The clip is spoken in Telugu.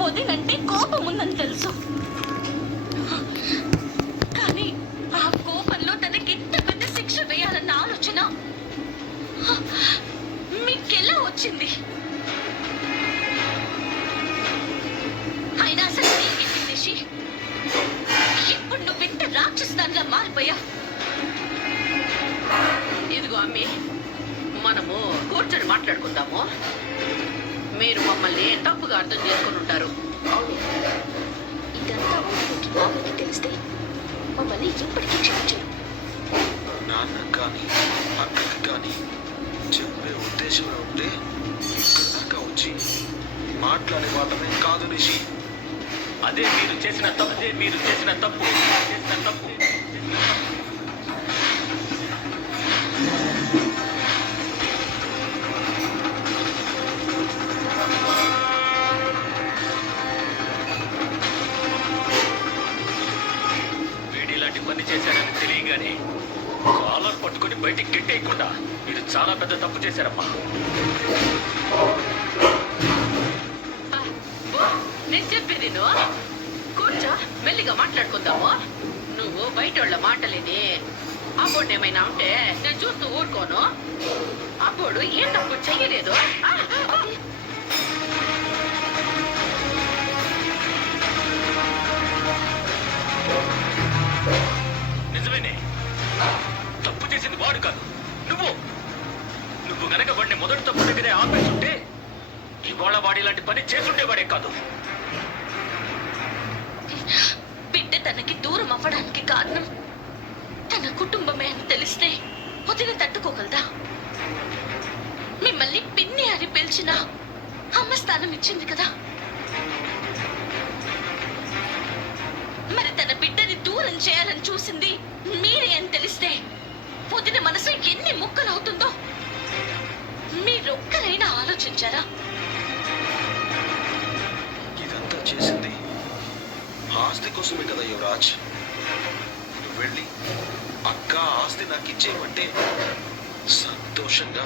వదినంటే కోపం ఉందని తెలుసు, కానీ ఆ కోపంలో తనకి ఇంత పెద్ద శిక్ష వేయాలన్న ఆలోచన మీకెలా వచ్చింది? అయినా అసలు నీకేంటి నిషి? ఇప్పుడు నువ్వింత రాక్షసుదానిలా మారిపోయా. ఇదిగో అమ్మి, మనము కూర్చొని మాట్లాడుకుందాము. మీరు మమ్మల్ని తప్పుగా అర్థం చేసుకుని ఉంటారు. ఇదంతా ఊరికి బాబుకి తెలిస్తే మమ్మల్ని ఎప్పటికీ క్షమించను. నాన్న కానీ అక్కకి కానీ చెప్పే ఉద్దేశం ఉంటే ఇక్కడ దాకా వచ్చి మాట్లాడే వాళ్ళమే కాదు నిషి. అదే మీరు చేసిన తప్పు. వీడిలాంటి పని చేశారని తెలియగానే కాలర్ పట్టుకొని బయటికి గెట్టేయకుండా మీరు చాలా పెద్ద తప్పు చేశారమ్మా. నేను చెప్పేది నువ్వు కూర్చో, మెల్లిగా మాట్లాడుకుందాము. నువ్వు బయట వాళ్ళ మాటలేని అప్పుడు ఏమైనా ఉంటే నేను చూస్తూ ఊరుకోను. అప్పుడు ఏం తప్పు చెయ్యలేదు. నిజమేనే, తప్పు చేసింది వాడు కాదు, నువ్వు గనక వాడిని మొదటి తప్పు దగ్గరే ఆపేస్తుంటే ఇవాళ వాడి ఇలాంటి పని చేసుండేవాడే కాదు. బిడ్డ తనకి దూరం అవ్వడానికి కారణం తన కుటుంబమే అని తెలిస్తే వదిన తట్టుకోగలదా? మిమ్మల్ని పిన్ని అని పిలిచిన అమ్మ స్థానం ఇచ్చింది కదా. మరి తన బిడ్డని దూరం చేయాలని చూసింది మీరే అని తెలిస్తే వదిన మనసు ఎన్ని ముక్కలవుతుందో మీరొక్కరైనా ఆలోచించారా? ఇదంతా చేసింది ఆస్తి కోసమే కదా యువరాజ్. నువ్వు వెళ్ళి అక్క ఆస్తి నాకు ఇచ్చేయమంటే సంతోషంగా